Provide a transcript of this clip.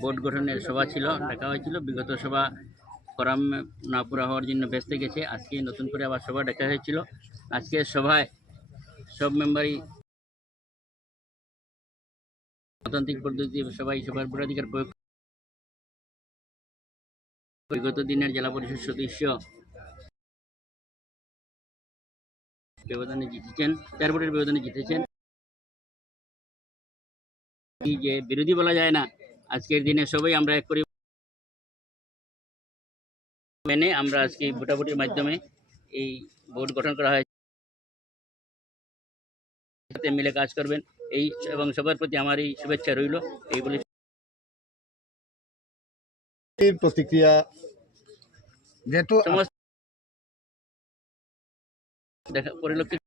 Board গঠনের সভা ছিল, ডাকা হয়েছিল। বিগত সভা করাম না পুরা হওয়ার জন্য ব্যস্ত গেছে। আজকে নতুন করে আবার সভা ডাকা হয়েছিল। আজকে সভায় সব মেম্বারই গণতান্ত্রিক পদ্ধতি সবাই সবার ভোটাধিকার প্রয়োগ। বিগত দিনের জেলা পরিষদ সদস্য ব্যবধানে জিতেছেন, 4 ভোটের ব্যবধানে জিতেছেন। যে বিরোধী বলা যায় না, আজকের দিনে সবাই আমরা এক করে মেনে আমরা আজকে ভোটাভুটির মাধ্যমে এই বোর্ড গঠন করা হয়েছে। মিলে কাজ করবেন এই এবং সবার প্রতি আমার এই শুভেচ্ছা রইল। এই বলে প্রতিক্রিয়া যেহেতু সমস্ত দেখা পরিলক্ষিত